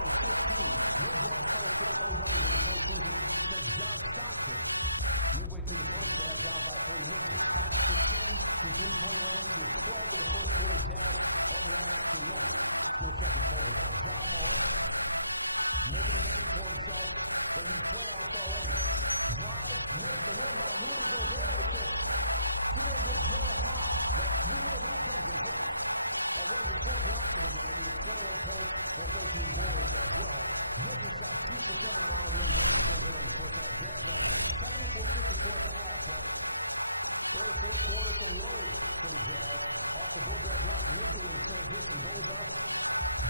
and 15. No Jazz players put up those numbers in the postseason since John Stockton. Midway through the first half, down by 3 Mitchell. 5 for 10 from three-point range. He had 12 in the first quarter. Jazz up 1 after 1. Score second quarter now. Ja Morant making a name for himself in these playoffs already. Drive, missed the win by Rudy Gobert. It says, two days in pair of pop that you will not come against Rich. One of his 4 blocks in the game, he had 21 points and 13 boards as well. Grizzlies shot 2 for 7 around the rim versus Gobert in the first half. Jazz up 74-54 at the half, but early fourth quarter, some worry for the Jazz. Off the Gobert block, Mitchell in transition goes up.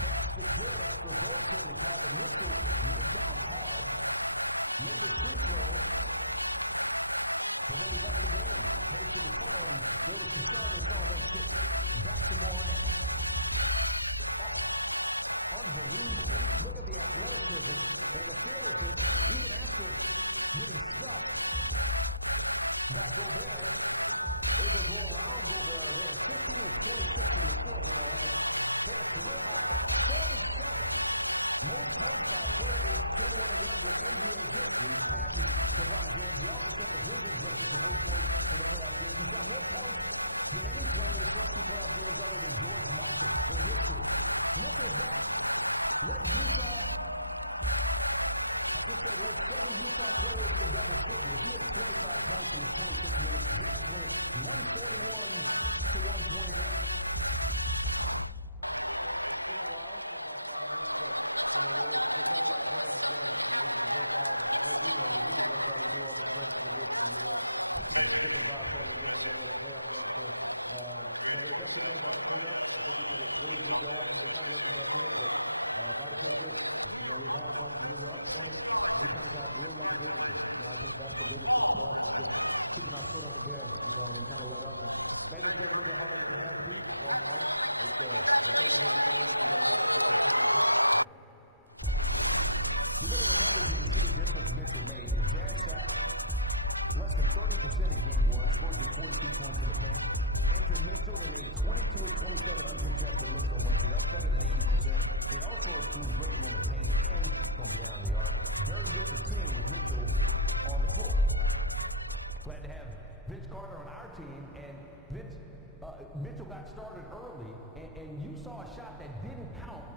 Basket good after a goaltending call, but Mitchell went down hard. Made his free throw. But then he left the game, headed to the tunnel, and there was concern in Salt Lake City. Back to Morant. Oh, unbelievable. Look at the athleticism and the fearlessness, even after getting stuffed by Gobert. Able to go around Gobert there. 15 of 26 from the floor for Morant. Had a career high 47. Most points by a player age 21 and younger in NBA history. Passes LeBron James. He also set the Grizzlies record for most points in the playoff game. He's got more points than any player in the first 2 playoff games other than George Mikan in history. Mitchell's back. Led Utah. I should say led 7 Utah players to double figures. He had 25 points in the 26 minutes. Jazz win 141-129. It's been a while since I found this, but there's nothing like playing a game where we can work out and we can work out and do all the strength and conditioning we want. But it's different vibe playing a game than a playoff game. So, there are definitely things I can clean up. I think we did a really good job and we kind of let them back in, but body feels good. We had a bunch, we were up 20, and we kind of got real back to I think that's the biggest thing for us is just keeping our foot on the gas, we kind of let up and made this game a little bit harder than it had to be. 1-1. It's whatever here in Florida, we're going to get up there and take it with. You look at the numbers, you can see the difference Mitchell made. The Jazz shot less than 30% in game 1, scored just 42 points in the paint. Entered Mitchell and made 22 of 27 uncontested looks on Wednesday. That's better than 80%. They also improved greatly in the paint and from beyond the arc. Very different team with Mitchell on the floor. Glad to have Vince Carter on our team, and Mitchell got started early, and you saw a shot that didn't count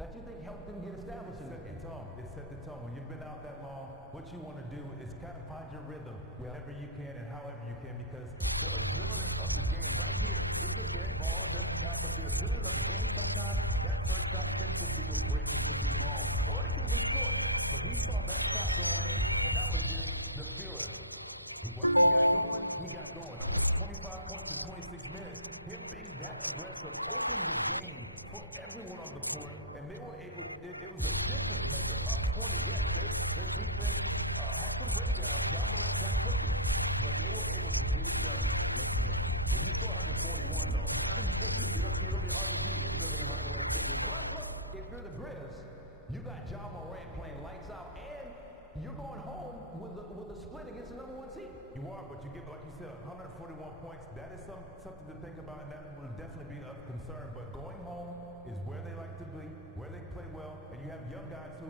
that you think helped them get established in Set the tone. It set the tone. When you've been out that long, what you want to do is kind of find your rhythm whenever you can and however you can, because the adrenaline of the game right here. It's a dead ball. It doesn't count, but the adrenaline of the game sometimes, that first shot tends to be a break. It can be long, or it can be short. But he saw that shot go in, and that was just the feeler. Once he got going, he got going. 25 points in 26 minutes. Him being that aggressive opened the game for everyone on the court, and they were able, it was a difference maker. Up 20, yes, their defense had some breakdowns. Ja Morant got cooking, but they were able to get it done looking in. When you score 141, though, you're going to be hard to beat if you're going to be running that game. Right, look, if you're the Grizz, you got Ja Morant playing lights out, and you're going home with a split against the number 1 seed. You are, but you get, like you said, 141 points. That is something to think about, and that will definitely be of concern. But going home is where they like to be, where they play well, and you have young guys who,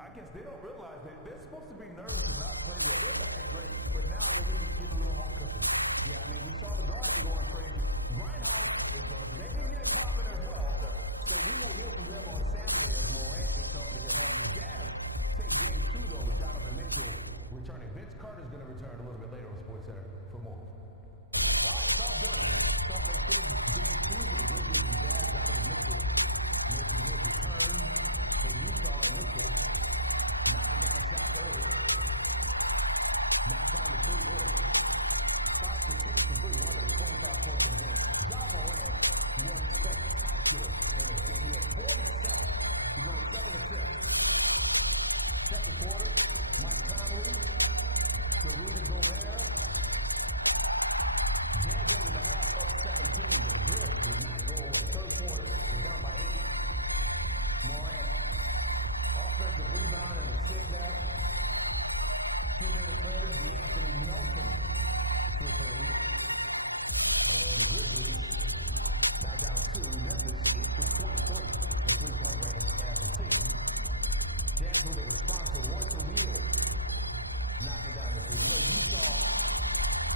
I guess they don't realize that they're supposed to be nervous and not play well. They're playing great, but now they get a little more cooking. Yeah, I mean, we saw the Garden going crazy. Grindhouse is going to be, they can get it popping as well. So we will hear from them on Saturday as Morant and company at home. The Jazz take game 2, though, with Donovan Mitchell returning. Vince Carter's going to return a little bit later on SportsCenter for more. All right, it's all done. Salt Lake City, game 2 for the Grizzlies and Jazz. Donovan Mitchell making his return for Utah, and Mitchell knocking down shots early. Knocked down the 3 there. 5 for 10 from 3, one of 25 points in the game. Ja Morant was spectacular in this game. He had 47. He goes 7 assists. Second quarter, Mike Conley to Rudy Gobert. Jazz ended the half up 17, but the Grizz would not go away. Third quarter, we're down by 8. Morant, offensive rebound and a stick back. A few minutes later, D'Anthony Melton for 3. And the Grizzlies now down 2. Memphis 8 for 23 from 3-point range as a team. Jazz with a response to Royce O'Neal knocking down the three. You know, Utah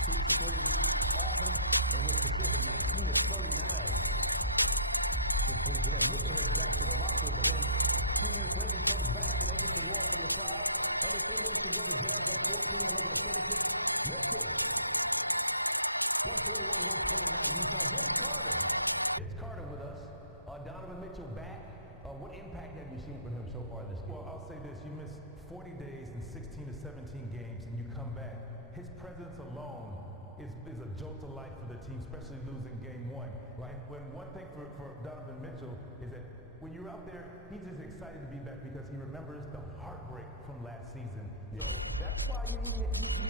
shoots the three often and with precision. 19 of 39 for three for them. Mitchell heads back to the locker room, but then a few minutes later he comes back and they get the roar from the crowd. Under 3 minutes to go, the Jazz up 14 and looking to finish it. Mitchell, 141-129 Utah. Vince Carter. It's Carter with us. Donovan Mitchell back. What impact have you seen from him so far this game? Well, I'll say this. You miss 40 days and 16 to 17 games, and you come back. His presence alone is a jolt to life for the team, especially losing game one. Right? When one thing for Donovan Mitchell is that when you're out there, he's just excited to be back because he remembers the heartbreak from last season. Yeah. So that's why he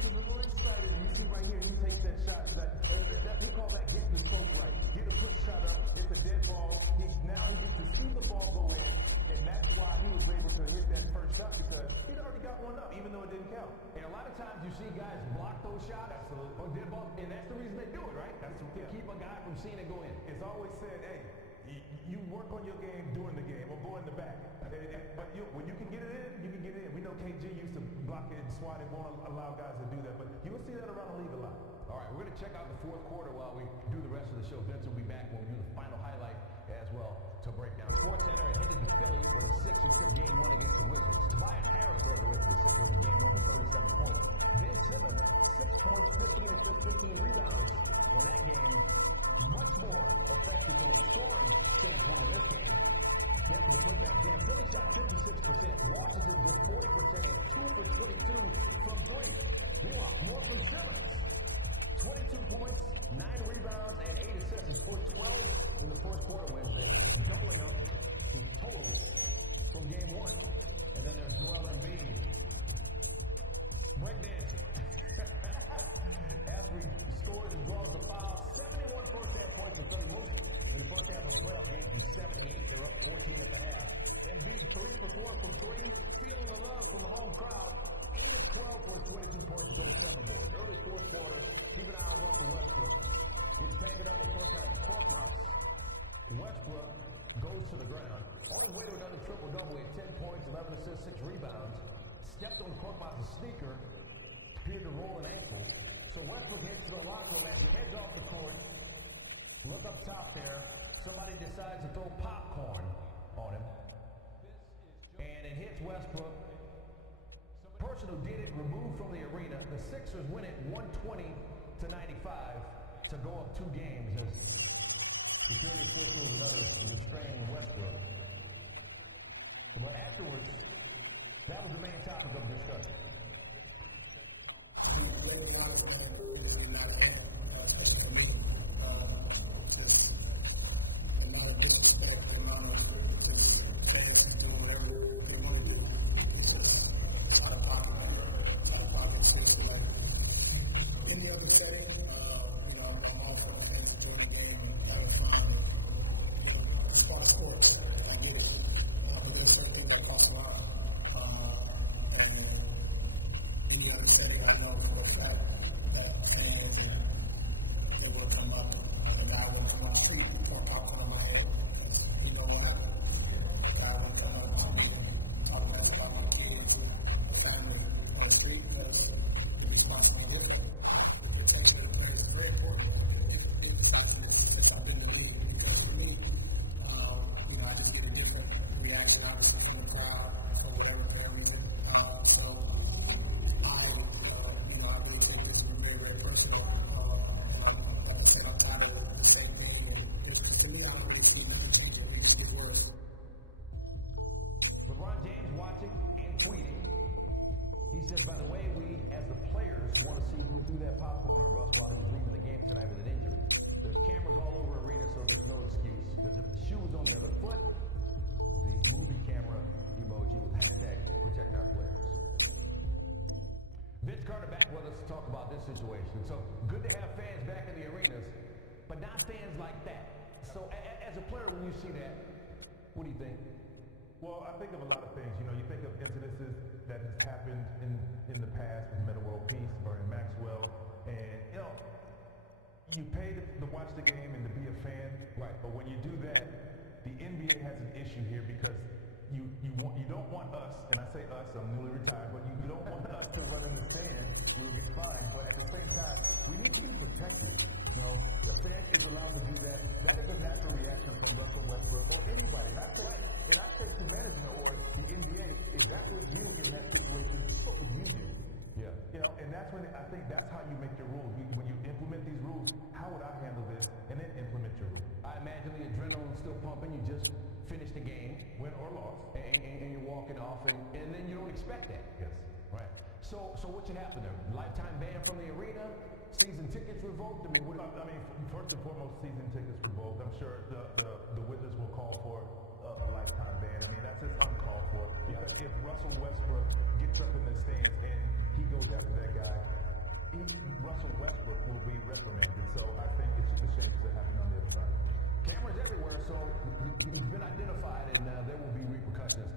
was a little excited. You see right here, he takes that shot. We call that getting the stroke right. Get a quick shot up. It's a dead ball. Now he gets to see the ball go in, and that's why he was able to hit that first shot because he'd already got one up, even though it didn't count. And a lot of times you see guys block those shots. Absolutely. Or dead ball, and that's the reason they do it, right? Keep a guy from seeing it go in. It's always said, hey, you work on your game during the game or go in the back. But when you can get it in, you can get it in. We know KG used to block it and swat it, won't allow guys to do that. But you will see that around the league a lot. All right, we're going to check out the fourth quarter while we do the rest of the show. Vince will be back when we do the final highlight as well to break down. Sports Center headed to Philly where the Sixers took game one against the Wizards. Tobias Harris led the way for the Sixers in game one with 37 points. Ben Simmons, 6 points, 15 assists, 15 rebounds in that game. Much more effective from a scoring standpoint in this game. Then for the putback jam, Philly shot 56%. Washington just 40% and 2 for 22 from three. Meanwhile, more from Simmons. 22 points, 9 rebounds, and 8 assists. He scored 12 in the first quarter Wednesday, doubling up his total from game one. And then there's Joel Embiid breakdancing. After he scores and draws the foul, 71 first half points for Philly. Most in the first half of playoff games from 78. They're up 14 at the half. Embiid 3 for 4 from 3. Feeling the love from the home crowd. 8 of 12 for his 22 points to go with 7 boards. Early fourth quarter, keep an eye on Russell Westbrook. Gets tangled up with first time Korkmaz. Westbrook goes to the ground. On his way to another triple-double, he had 10 points, 11 assists, 6 rebounds. Stepped on Korkmaz's sneaker, appeared to roll an ankle. So Westbrook heads to the locker room. As he heads off the court, look up top there. Somebody decides to throw popcorn on him. And it hits Westbrook. Person who did it removed from the arena. The Sixers win it 120-95 to go up 2 games as security officials and others restrain Westbrook. But afterwards, that was the main topic of discussion. The amount of disrespect, the amount of embarrassing to whatever they want to do. Out of pocket space for like any other setting. I'm all for the fans enjoying the game and having fun. As far as sports, I get it. But there's certain things that cost a lot. And any other setting, I know for a fact that fans they will come up. And I will come on the street, pour popcorn on my head. You know what happened? I will come on the street, I'll mess about my kids, family on the street because the response will be different. The protection of the player is very important. It's if I've been in the league. Because for me, I just get a different reaction, obviously, from the crowd or whatever, for every reason. So I really think this is very, very personal. Like I said, I'm tired of the same thing. And just, to me, I don't really see nothing changing. We just get word. LeBron James watching and tweeting. He says, by the way, we, as the players, want to see who threw that popcorn on Russ while he was leaving the game tonight with an injury. There's cameras all over arena, so there's no excuse. Because if the shoe was on the other foot, the movie camera emoji with hashtag protect our players. Vince Carter back with us to talk about this situation. So good to have fans back in the arenas, but not fans like that. So as a player, when you see that, what do you think? Well, I think of a lot of things. You think of incidences that has happened in the past with Metta World Peace, Vernon Maxwell, and you pay to watch the game and to be a fan. Right. But when you do that, the NBA has an issue here because you don't want us, and I say us, I'm newly retired, but you don't want us to run in the stands. We'll get fined. But at the same time, we need to be protected. You know, a fan is allowed to do that. That is a natural reaction from Russell Westbrook or anybody. And I say to management or the NBA, if that was you in that situation, what would you do? Yeah. You know, and that's when I think that's how you make your rules. When you implement these rules, how would I handle this, and then implement your rules? I imagine the adrenaline's still pumping. You just finished the game, Win or loss. and you're walking off, and then you don't expect that. Yes. Right. So what should happen there? Lifetime ban from the arena? Season tickets revoked? I mean, First and foremost, season tickets revoked. I'm sure the Wizards will call for a lifetime ban. I mean, that's just uncalled for. Because if Russell Westbrook gets up in the stands and he goes after that guy, Russell Westbrook will be reprimanded. So I think it's just a shame to happen on the other side. Cameras everywhere, so he's been identified, and there will be repercussions.